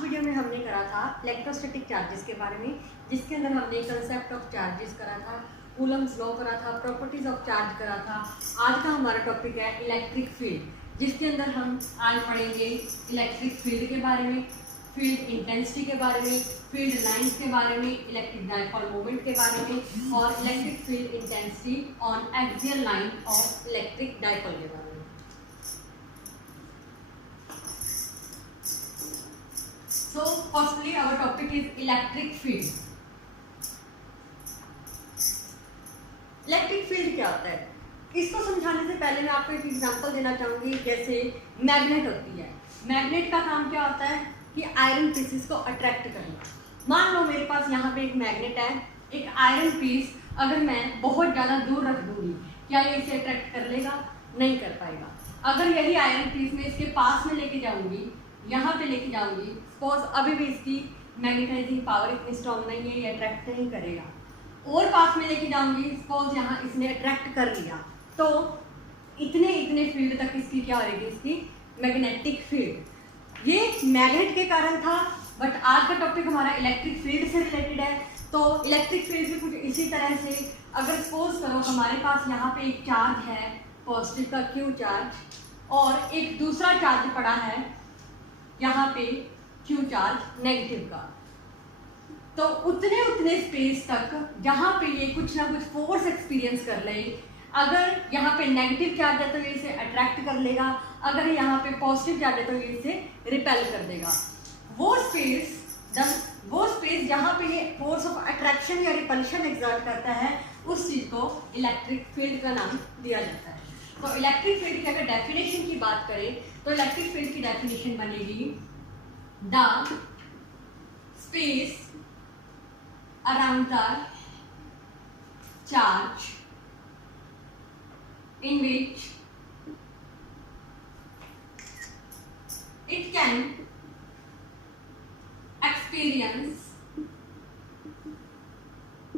Last video में हमने करा था इलेक्ट्रोस्टैटिक चार्जेस के बारे में, जिसके अंदर हमने कंसेप्ट ऑफ चार्जेस करा था, कूलम्स लॉ करा था, प्रॉपर्टीज ऑफ चार्ज करा था। आज का हमारा टॉपिक है इलेक्ट्रिक फील्ड, जिसके अंदर हम आज पढ़ेंगे इलेक्ट्रिक फील्ड के बारे में, फील्ड इंटेंसिटी के बारे में, फील्ड लाइंस के बारे में, इलेक्ट्रिक डाइपोल मोमेंट के बारे में और electric field intensity on axial line of electric dipole के बारे में। So firstly our topic is electric field. Electric field क्या होता है, इसको समझाने से पहले मैं आपको एक एग्जांपल देना चाहूँगी। जैसे मैग्नेट होती है, मैग्नेट का काम क्या होता है कि आयरन पीसेस को अट्रैक्ट करना। मान लो मेरे पास यहाँ पे एक मैग्नेट है, एक आयरन पीस अगर मैं बहुत ज़्यादा दूर रख दूँगी, क्या ये इसे अट्रैक्ट कर लेगा? नहीं कर पाएगा। अगर यही आयरन पीस मैं इसके पास में लेके जाऊँगी, यहाँ पे लेके जाऊँगी, सपोज अभी भी इसकी मैग्नेटाइजिंग पावर इतनी स्ट्रॉन्ग नहीं है, ये अट्रैक्ट नहीं करेगा। और पास में लेके जाऊँगी, सपोज यहाँ इसने अट्रैक्ट कर लिया, तो इतने फील्ड तक इसकी क्या रहेगी, इसकी मैग्नेटिक फील्ड। ये मैग्नेट के कारण था, बट आज का टॉपिक हमारा इलेक्ट्रिक फील्ड से रिलेटेड है। तो इलेक्ट्रिक फील्ड भी कुछ इसी तरह से, अगर सपोज करो हमारे पास यहाँ पे एक चार्ज है पॉजिटिव का Q चार्ज, और एक दूसरा चार्ज पड़ा है यहाँ पे Q चार्ज नेगेटिव का, तो उतने स्पेस तक जहाँ पे ये कुछ ना कुछ फोर्स एक्सपीरियंस कर ले। अगर यहाँ पे नेगेटिव चार्ज है तो ये इसे अट्रैक्ट कर लेगा, अगर यहाँ पे पॉजिटिव चार्ज है तो ये इसे रिपेल कर देगा। वो स्पेस जहाँ पे ये फोर्स ऑफ अट्रैक्शन या रिपल्शन एक्सर्ट करता है, उस चीज़ को इलेक्ट्रिक फील्ड का नाम दिया जाता है। तो इलेक्ट्रिक फील्ड की अगर डेफिनेशन की बात करें तो इलेक्ट्रिक फील्ड की डेफिनेशन बनेगी the space around the charge in which it can experience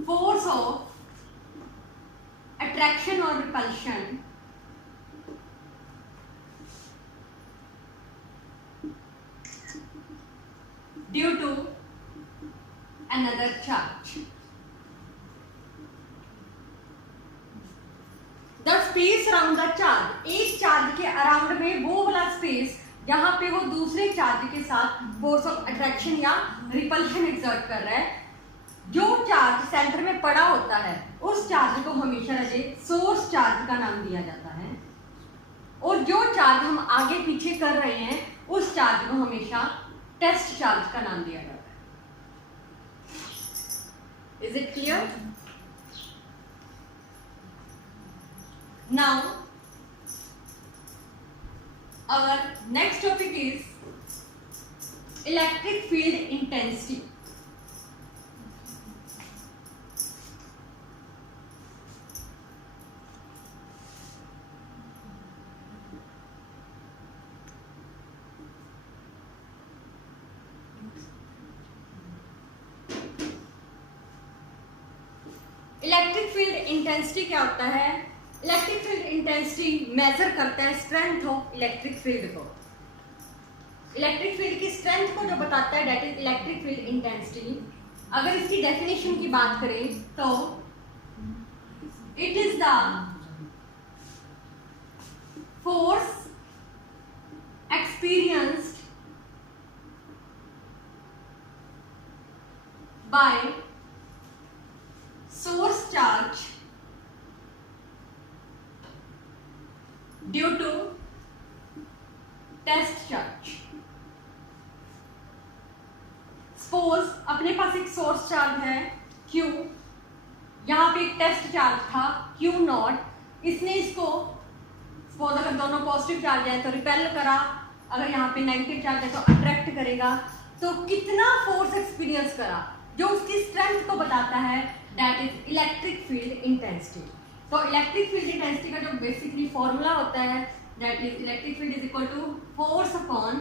force of attraction or repulsion due to another charge. The space around the charge, एक चार्ज के अराउंड में वो वाला स्पेस जहाँ पे वो दूसरे चार्ज के साथ फोर्स ऑफ अट्रैक्शन या रिपल्शन एक्सर्ट कर रहा है। जो चार्ज सेंटर में पड़ा होता है उस चार्ज को हमेशा सोर्स चार्ज का नाम दिया जाता है, और जो चार्ज हम आगे पीछे कर रहे हैं उस चार्ज को हमेशा टेस्ट चार्ज का नाम दिया जाता है। Is it clear? Now, our next topic is electric field intensity. Electric field intensity क्या होता है? इलेक्ट्रिक फील्ड इंटेंसिटी मेजर करता है स्ट्रेंथ ऑफ इलेक्ट्रिक फील्ड को। इलेक्ट्रिक फील्ड की स्ट्रेंथ को जो बताता है that is electric field intensity. अगर इसकी डेफिनेशन की बात करें तो it is the force experienced by source charge due to test charge. Suppose अपने पास एक सोर्स चार्ज है Q, यहाँ पे एक टेस्ट चार्ज था Q नॉट। इसने इसको सपोज अगर दोनों पॉजिटिव चार्ज है तो रिपेल करा, अगर यहाँ पे नेगेटिव चार्ज है तो अट्रैक्ट करेगा। तो कितना फोर्स एक्सपीरियंस करा, जो उसकी स्ट्रेंथ को बताता है that is electric field intensity. तो इलेक्ट्रिक फील्ड इंटेंसिटी का जो बेसिकली फॉर्मूला होता है that is electric field is equal to force upon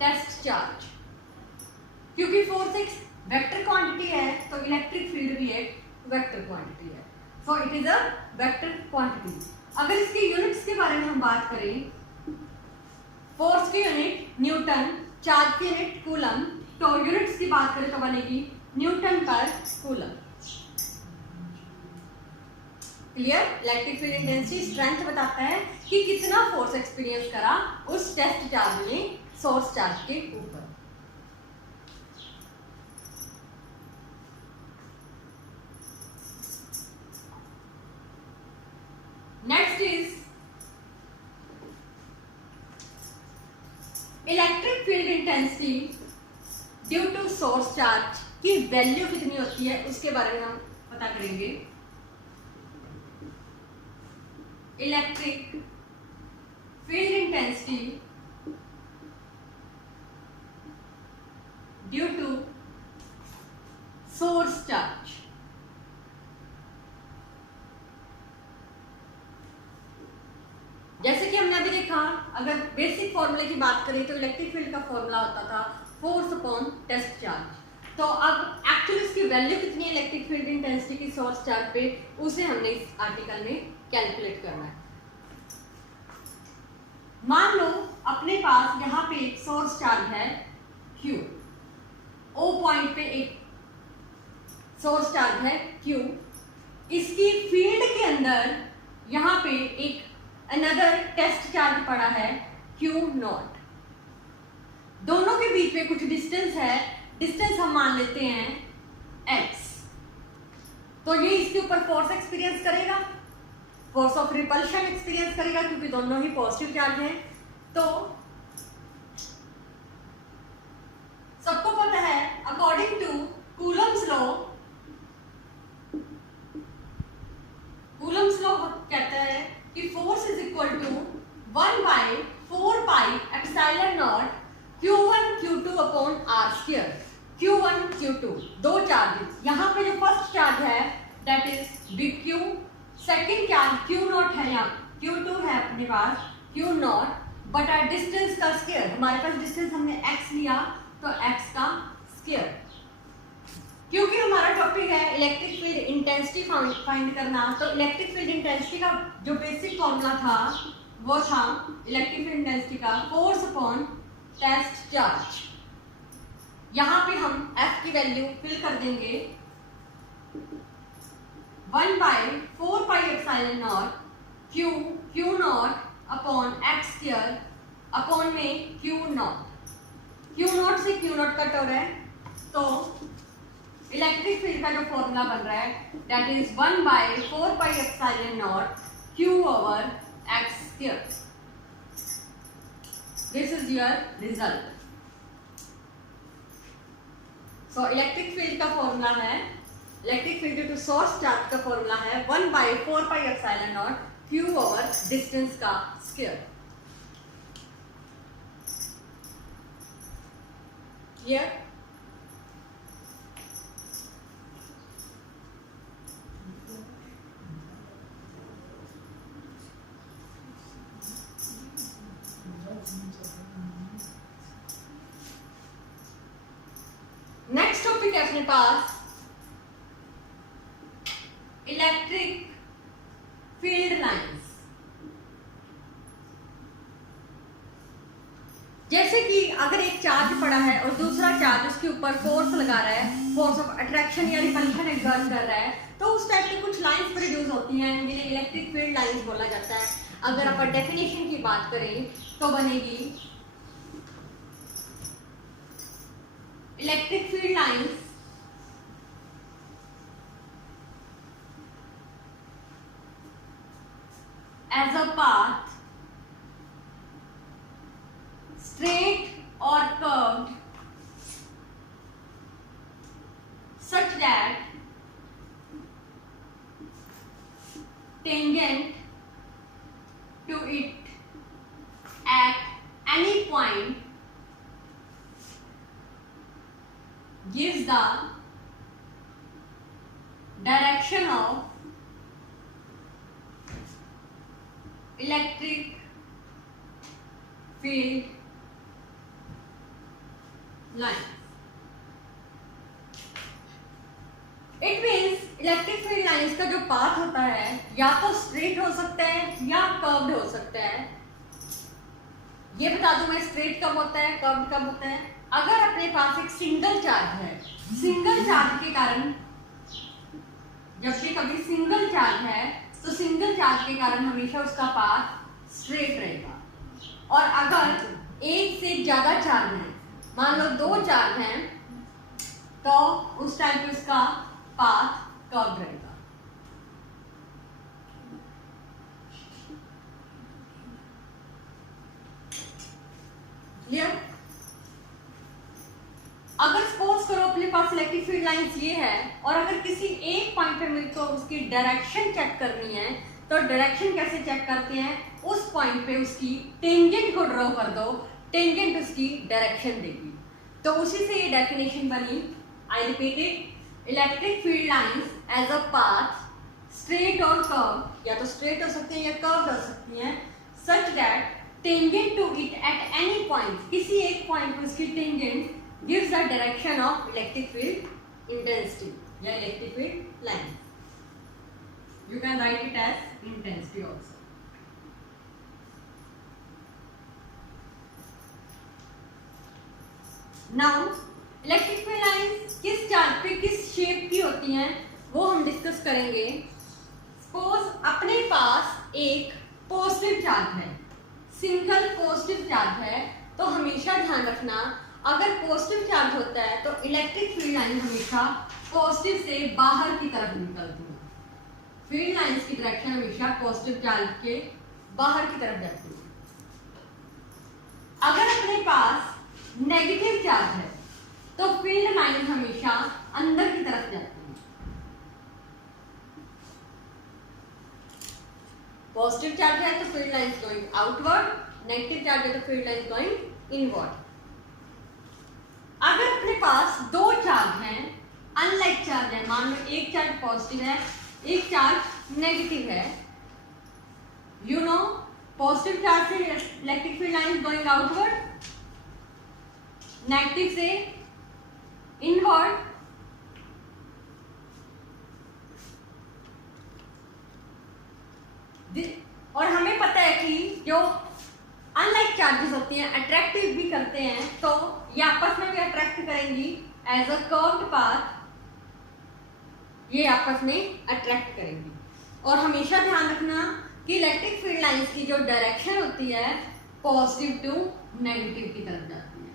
test charge. क्योंकि फोर्स एक वेक्टर क्वांटिटी है तो इलेक्ट्रिक फील्ड भी एक वेक्टर क्वांटिटी है, so it is a vector quantity. अगर इसके यूनिट्स के बारे में हम बात करें, फोर्स की यूनिट न्यूटन, चार्ज की यूनिट कूलम, तो यूनिट्स की बात करें तो बनेगी न्यूटन पर coulomb. Clear? Electric field intensity strength बताता है कि कितना फोर्स एक्सपीरियंस करा उस टेस्ट चार्ज ने सोर्स चार्ज के ऊपर। Next is electric field intensity due to source charge की वैल्यू कितनी होती है उसके बारे में हम पता करेंगे। Electric field intensity due to source charge. जैसे कि हमने अभी देखा, अगर बेसिक फॉर्मूले की बात करें तो इलेक्ट्रिक फील्ड का फॉर्मूला होता था फोर्स अपॉन टेस्ट चार्ज। तो अब एक्चुअली इसकी वैल्यू कितनी है इलेक्ट्रिक फील्ड इंटेंसिटी की सोर्स चार्ज पे, उसे हमने इस आर्टिकल में कैलकुलेट करना है। मान लो अपने पास यहाँ पे एक सोर्स चार्ज है Q, O पॉइंट पे एक सोर्स चार्ज है Q, इसकी फील्ड के अंदर यहाँ पे एक अनदर टेस्ट चार्ज पड़ा है Q नॉट। दोनों के बीच में कुछ डिस्टेंस है, डिस्टेंस हम मान लेते हैं x। तो ये इसके ऊपर फोर्स एक्सपीरियंस करेगा, फोर्स ऑफ रिपल्शन एक्सपीरियंस करेगा क्योंकि दोनों ही पॉजिटिव चार्ज हैं। तो सबको पता है according to Coulomb's law, Coulomb's law कहता है कि force is equal to 1/4 pi epsilon nought Q1 Q2 upon R square. Q1 Q2 दो चार्जेस, यहाँ पे जो फर्स्ट चार्ज है that is big Q, second charge Q nought है, यहाँ Q2 है अपने पास Q नॉट बटा डिस्टेंस का स्क्वायर। हमारे पास डिस्टेंस हमने x लिया तो x का स्क्वायर। क्योंकि हमारा टॉपिक है इलेक्ट्रिक फील्ड इंटेंसिटी फाइंड करना, तो इलेक्ट्रिक फील्ड इंटेंसिटी का जो बेसिक फॉर्मूला था वो था इलेक्ट्रिक फील्ड इंटेंसिटी का फोर्स अपॉन टेस्ट चार्ज। यहाँ पे हम F की वैल्यू फिल कर देंगे 1/4 pi epsilon nought Q not upon x square upon में Q नॉट से Q नॉट कट हो रहा है, तो इलेक्ट्रिक फील्ड का जो फॉर्मूला बन रहा है that is 1/4 pi epsilon nought Q over x square. This is your result. So electric field का फॉर्मूला है, electric field to source charge का फॉर्मूला है 1/4 pi epsilon nought Q over distance का स्क्वायर। क्लियर? नेक्स्ट टॉपिक है अपने पास electric field lines. जैसे कि अगर एक चार्ज पड़ा है और दूसरा चार्ज उसके ऊपर फोर्स लगा रहा है, फोर्स ऑफ अट्रैक्शन या रिपल्शन एक्सर्ट कर रहा है, तो उस टाइप की कुछ लाइंस प्रोड्यूस होती हैं जिन्हें इलेक्ट्रिक फील्ड लाइंस बोला जाता है। अगर अपन डेफिनेशन की बात करें तो बनेगी electric field lines as a path straight or curved such that tangent to it at any point gives the direction of electric field line. It means electric field lines का जो पाथ होता है या तो स्ट्रेट हो सकता है या कर्व्ड हो सकता है। ये बता दूं मैं, स्ट्रेट कब होता है, कर्व्ड कब होता है। अगर अपने पास एक सिंगल चार्ज है, सिंगल चार्ज के कारण, जब भी कभी सिंगल चार्ज है तो सिंगल चार्ज के कारण हमेशा उसका पाथ स्ट्रेट रहेगा। और अगर एक से ज्यादा चार्ज है, मान लो 2 चार्ज हैं, तो उस टाइम पे उसका पाथ कर्व रहेगा। क्लियर? अगर सपोज करो अपने पास इलेक्ट्रिक फील्ड लाइंस ये है और अगर किसी एक पॉइंट पे मेरे को उसकी डायरेक्शन चेक करनी है, तो डायरेक्शन कैसे चेक करते हैं? उस पॉइंट पे उसकी टेंजेंट को ड्रॉ कर दो, टेंजेंट उसकी डायरेक्शन देगी। तो उसी से ये डेफिनेशन बनी, I repeat it, electric field lines as a path straight और कर्व, या तो स्ट्रेट हो सकती है या कर्व हो सकती है, such that tangent to it at any point, किसी एक पॉइंट पे उसकी tangent gives the direction of electric field intensity या electric field line. You can write it as intensity also. Now electric field lines किस charge पे किस shape की होती हैं वो हम डिस्कस करेंगे। सपोज अपने पास एक पॉजिटिव चार्ज है, सिंगल पॉजिटिव चार्ज है, तो हमेशा ध्यान रखना अगर पॉजिटिव चार्ज होता है तो इलेक्ट्रिक फील्ड लाइन हमेशा पॉजिटिव से बाहर की तरफ निकलती है। फील्ड लाइंस की डायरेक्शन हमेशा पॉजिटिव चार्ज के बाहर की तरफ जाती है। अगर अपने पास नेगेटिव चार्ज है तो फील्ड लाइन हमेशा अंदर की तरफ जाती है। पॉजिटिव चार्ज है तो field lines going outward, negative charge है तो फील्ड लाइंस गोइंग इनवर्ड। अगर अपने पास 2 चार्ज हैं, अनलाइक चार्ज है, मान लो एक चार्ज पॉजिटिव है, एक चार्ज नेगेटिव है, यू नो पॉजिटिव चार्ज से electric field line going outward, negative से इनवर्ड। और हमें पता है कि जो अनलाइक चार्जेस होती हैं अट्रैक्टिव भी करते हैं, तो ये आपस में भी अट्रैक्ट करेंगी एज अ कर्व्ड पाथ, ये आपस में अट्रैक्ट करेंगी। और हमेशा ध्यान रखना कि इलेक्ट्रिक फील्ड लाइंस की जो डायरेक्शन होती है पॉजिटिव टू नेगेटिव की तरफ जाती है।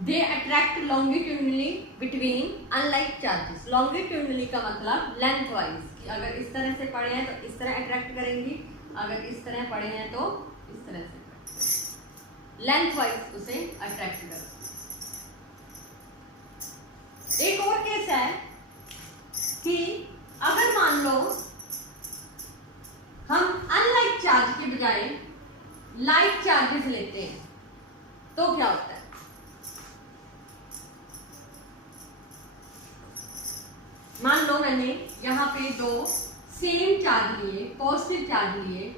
They attract longitudinally between unlike charges. Longitudinally का मतलब लेंथ वाइज, अगर इस तरह से पड़े हैं तो इस तरह अट्रैक्ट करेंगी, अगर इस तरह पड़े हैं तो इस तरह से लेंथ वाइज उसे अट्रैक्ट करेंगे। एक और केस है कि अगर मान लो हम अनलाइक चार्ज के बजाय लाइक चार्जेस लेते हैं तो क्या होता है? मान लो मैंने यहाँ पे 2 सेम चार्ज लिए, पॉजिटिव चार्ज लिए,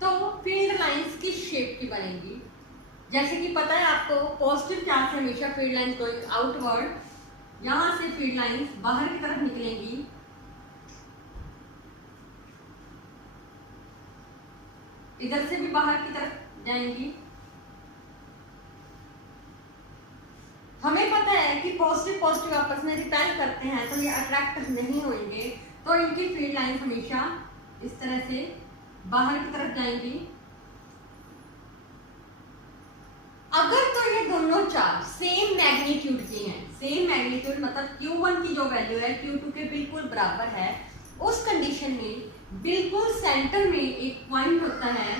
तो फील्ड लाइंस किस शेप की बनेगी? जैसे कि पता है आपको पॉजिटिव चार्ज से हमेशा फील्ड लाइंस गोइंग आउटवर्ड, यहां से फील्ड लाइंस बाहर की तरफ निकलेंगी, इधर से भी बाहर की तरफ जाएंगी। हमें पता है कि पॉजिटिव पॉजिटिव आपस में रिपेल करते हैं तो ये अट्रैक्ट नहीं होंगे, तो इनकी फील्ड लाइन हमेशा इस तरह से बाहर की तरफ जाएंगी। अगर तो ये दोनों चार्ज सेम मैग्नीट्यूड के हैं, सेम मैग्नीट्यूड मतलब Q1 की जो वैल्यू है Q2 के बिल्कुल बराबर है, उस कंडीशन में बिल्कुल सेंटर में एक पॉइंट होता है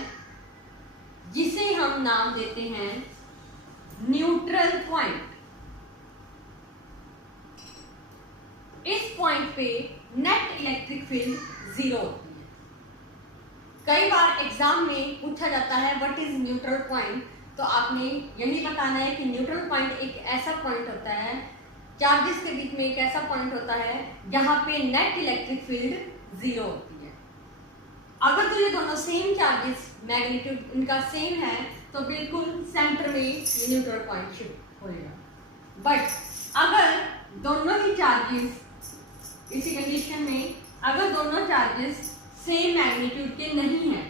जिसे हम नाम देते हैं न्यूट्रल पॉइंट। इस पॉइंट पे नेट इलेक्ट्रिक फील्ड 0 होती है। कई बार एग्जाम में पूछा जाता है व्हाट इज न्यूट्रल पॉइंट, तो आपने यही बताना है कि न्यूट्रल पॉइंट एक ऐसा पॉइंट होता है, चार्जेस के बीच में एक ऐसा पॉइंट होता है जहां पे नेट इलेक्ट्रिक फील्ड 0 होती है। अगर तो ये दोनों सेम चार्जेस मैग्नीट्यूड इनका सेम है तो बिल्कुल सेंटर में ये न्यूट्रल पॉइंट शिफ्ट होएगा। बट अगर दोनों ही चार्जेस इसी कंडीशन में अगर दोनों चार्जेस सेम मैग्नीट्यूड के नहीं हैं,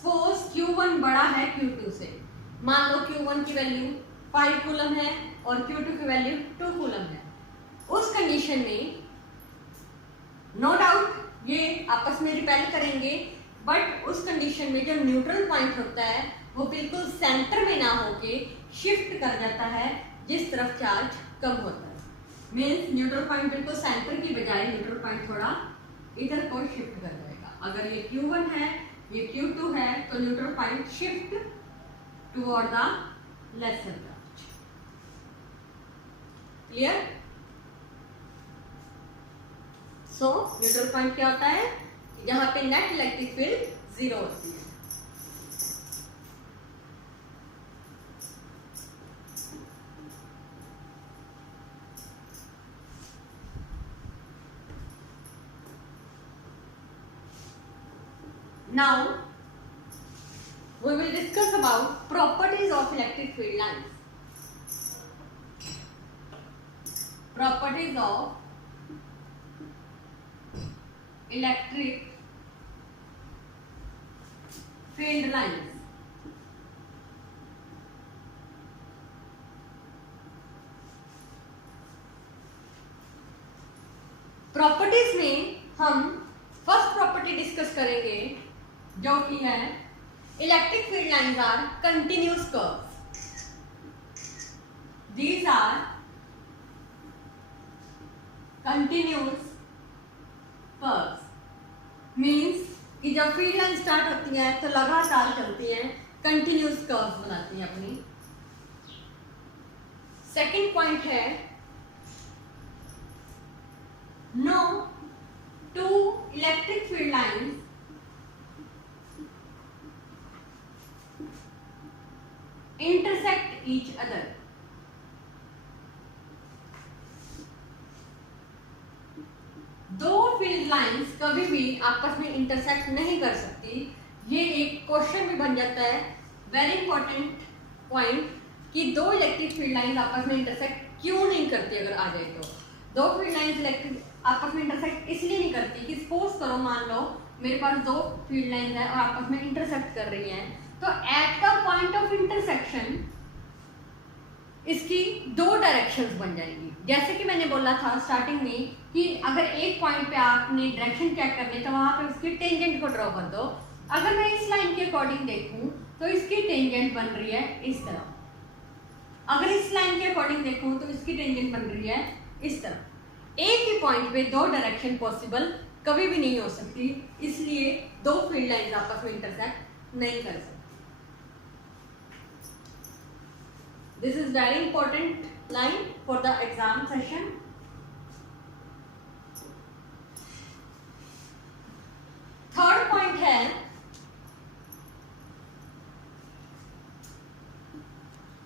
सपोज Q1 बड़ा है Q2 से, मान लो Q1 की वैल्यू 5 कूलम है और Q2 की वैल्यू 2 कूलम है। उस कंडीशन में नो डाउट ये आपस में रिपेल करेंगे, बट उस कंडीशन में जो न्यूट्रल पॉइंट होता है वो बिल्कुल सेंटर में ना होके शिफ्ट कर जाता है जिस तरफ चार्ज कम होता है। मीन्स न्यूट्रल पॉइंट बिल्कुल सेंटर की बजाय न्यूट्रल पॉइंट थोड़ा इधर को शिफ्ट कर जाएगा। अगर ये Q1 है, ये Q2 है, तो neutral point shift toward the lesser charge. Clear? So neutral point क्या होता है? जहां पे नेट इलेक्ट्रिक फील्ड 0 होती है। Now we will discuss about properties of electric field lines. Properties of electric field lines. Properties में हम फर्स्ट प्रॉपर्टी डिस्कस करेंगे जो कि है electric field lines are continuous curves. These are continuous curves. Means कि जब फील्ड लाइन स्टार्ट होती है तो लगातार चलती हैं, कंटिन्यूअस कर्व्स बनाती हैं अपनी। सेकंड पॉइंट है no two electric field lines intersect each other. दो फील्ड लाइंस कभी भी आपस में इंटरसेक्ट नहीं कर सकती। ये एक क्वेश्चन भी बन जाता है, वेरी इंपॉर्टेंट पॉइंट, कि दो इलेक्ट्रिक फील्ड लाइंस आपस में इंटरसेक्ट क्यों नहीं करती। अगर आ जाए तो दो फील्ड लाइंस इलेक्ट्रिक आपस में इंटरसेक्ट इसलिए नहीं करती कि सपोज करो, मान लो मेरे पास दो फील्ड लाइंस है और आपस में इंटरसेक्ट कर रही हैं, तो at the point of intersection इसकी दो डायरेक्शंस बन जाएंगी। जैसे कि मैंने बोला था स्टार्टिंग में कि अगर एक पॉइंट पे आपने डायरेक्शन चेक करनी तो वहां पे उसकी टेंजेंट को ड्रॉ कर दो। अगर मैं इस लाइन के अकॉर्डिंग देखूं तो इसकी टेंजेंट बन रही है इस तरह। अगर इस लाइन के अकॉर्डिंग देखूं तो इसकी टेंजेंट बन रही है इस तरह। एक ही पॉइंट पे दो डायरेक्शन पॉसिबल कभी भी नहीं हो सकती, इसलिए दो फील्ड लाइंस आपस में इंटरसेक्ट नहीं कर सकती। This is very important line for the exam session. Third point है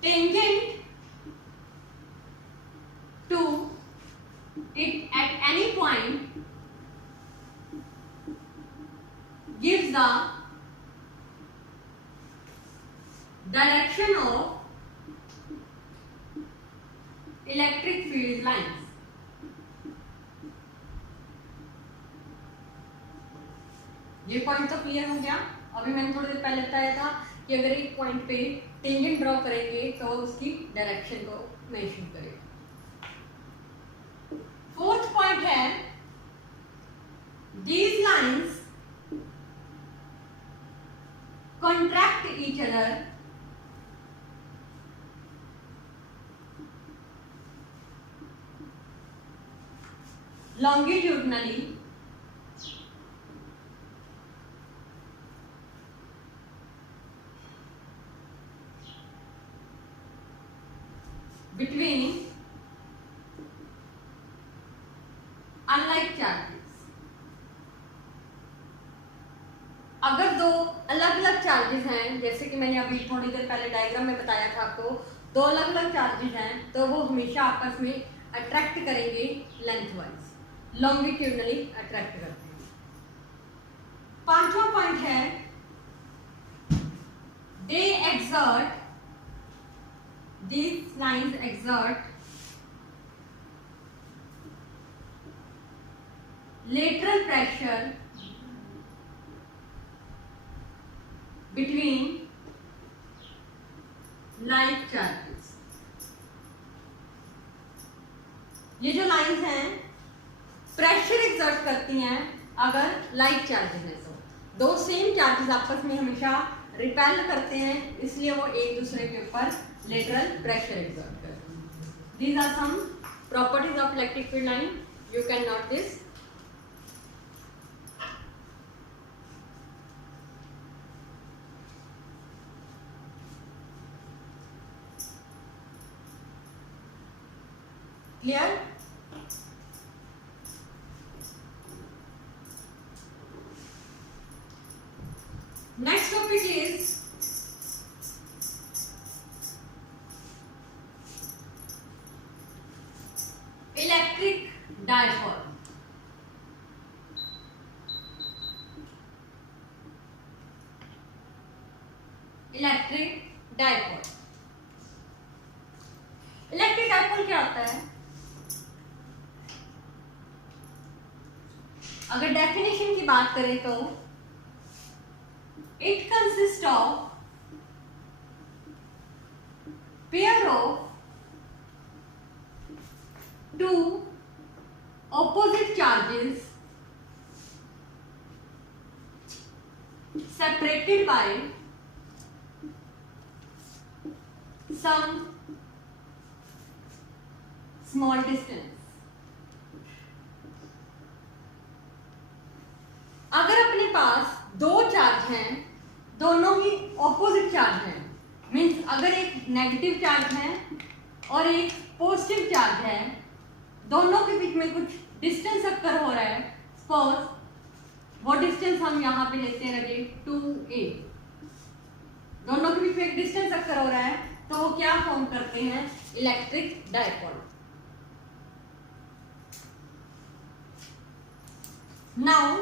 tangent to it at any point gives the direction of electric field lines. ये पॉइंट तो क्लियर हो गया। अभी मैंने थोड़ी देर पहले बताया था कि अगर एक पॉइंट पे टेंजेंट ड्रॉ करेंगे तो उसकी डायरेक्शन को मेंशन करेगा। फोर्थ पॉइंट है these lines contract each other longitudinally between unlike charges। अगर दो अलग अलग चार्जेस हैं, जैसे कि मैंने अभी थोड़ी देर पहले डायग्राम में बताया था आपको, दो अलग अलग चार्जेस हैं तो वो हमेशा आपस में अट्रैक्ट करेंगे लेंथ वाइज, लॉन्गिट्यूडनली अट्रैक्ट करते हैं। पांचवा पॉइंट है दे exert, these lines exert lateral pressure between like charges। ये जो लाइंस हैं प्रेशर एक्सर्ट करती हैं अगर लाइक चार्जेस हैं, तो दो सेम चार्जेस आपस में हमेशा रिपेल करते हैं, इसलिए वो एक दूसरे के ऊपर लेटरल प्रेशर एक्सर्ट करते हैं। These are some properties of electric field line, you can note this. Clear? Next topic is electric dipole। Electric dipole, electric dipole क्या होता है? अगर डेफिनेशन की बात करें तो it consist of pair of two opposite charges separated by some small distance। अगर अपने पास दो चार्ज हैं, दोनों ही ऑपोजिट चार्ज हैं, मीन्स अगर एक नेगेटिव चार्ज है और एक पॉजिटिव चार्ज है, दोनों के बीच में कुछ डिस्टेंस अक्कर हो रहा है, सपोज वो डिस्टेंस हम यहाँ पे लेते हैं लगे 2a, दोनों के बीच में एक डिस्टेंस अक्कर हो रहा है, तो वो क्या फॉर्म करते हैं? Electric dipole. Now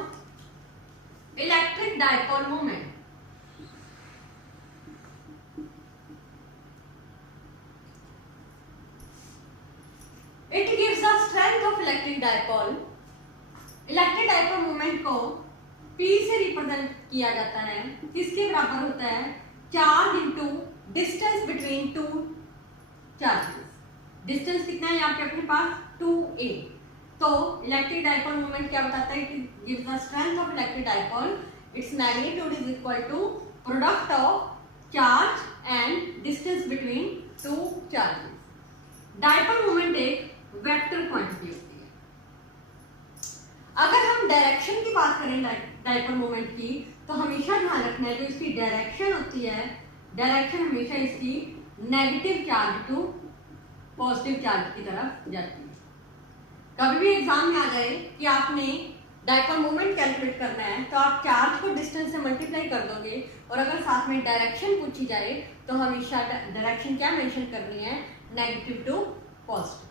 electric dipole moment, it gives the strength of electric dipole. Electric dipole moment को P से रिप्रेजेंट किया जाता है, किसके बराबर होता है? Charge into distance between two charges. Distance कितना है यहाँ पे अपने पास? 2a। तो इलेक्ट्रिक डाइपोल मोमेंट क्या बताता है? It gives the strength of electric dipole, its magnitude is equal to product of charge and distance between two charges. Dipole moment एक वेक्टर क्वांटिटी होती है। अगर हम डायरेक्शन की बात करें डाइपोल मोमेंट की, तो हमेशा ध्यान रखना है जो इसकी डायरेक्शन होती है, डायरेक्शन हमेशा इसकी negative charge to positive charge की तरफ जाती है। कभी भी एग्जाम में आ जाए कि आपने डाइपोल मोमेंट कैलकुलेट करना है, तो आप चार्ज को डिस्टेंस से मल्टीप्लाई कर दोगे, और अगर साथ में डायरेक्शन पूछी जाए तो हमेशा डायरेक्शन क्या मेंशन करनी है? Negative to positive.